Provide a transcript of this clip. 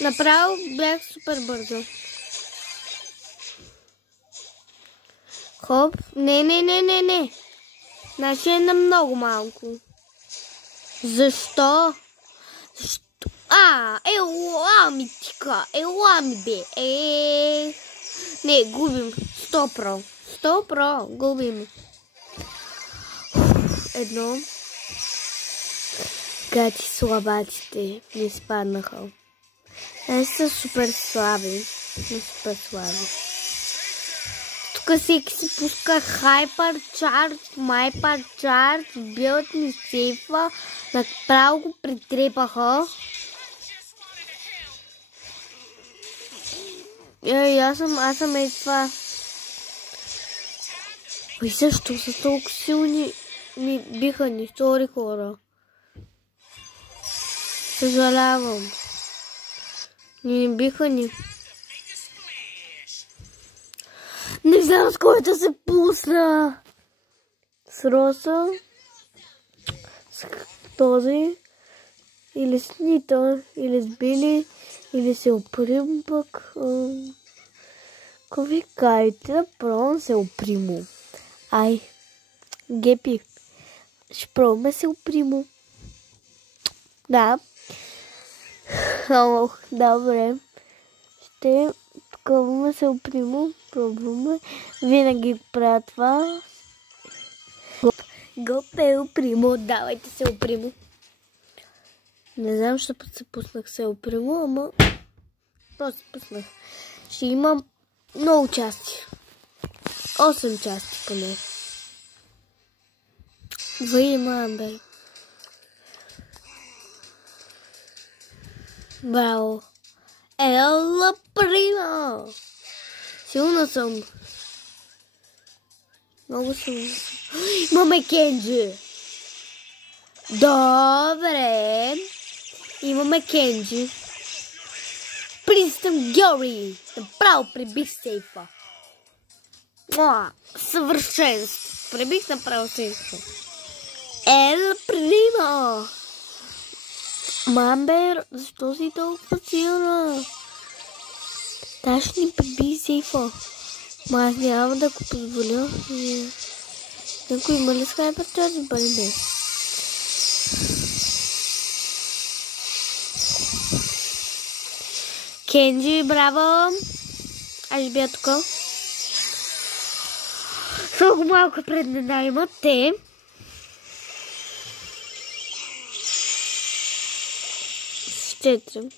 Направо бях супер бързо. Хоп. Не. Значи е на много малко. Защо? Ела ми тика. Ела ми бе. Не, губим. 100% губим. Едно. Гати слабаците ми изпаднаха. Те са супер слаби. Тук всеки си пуска хайперчарж, майперчарж, билът ни сейфа, направо го притрепаха. Аз съм това. И също са толкова силни, ни биха ни втори хора. Съжалявам. Не биха ни. Не знам с който се пусна. С Роса. С този. Или с Нита. Или с Били. Или се оприм пък. Ако ви кажете да пробвам се опримо. Гепи. Ще пробваме се опримо. Да. Добре. Ще пробваме се опримо. Пробваме. Винаги правя това. Гопе опримо. Давайте се опримо. Не знам, защо се пуснах се опримо, ама просто пуснах. Ще имам много части. 8 части поне. 2 имам, бе. Браво. Ела прима. Силна съм. Много силна съм. Имаме Кенджи. Добре. Имаме Кенджи. Пристъм Гьори. Направо прибих сейфа. Съвършенство. Прибих направо сейфа. Ела прима. Мамбер, защо си толкова силна? Та ще ни приби сейфа. Аз няма да го позволя. Някой има ли с хайперчарж? Бъде. Кенджи, браво! Аз ще бия тук. Много малко преднена имат те. С 4.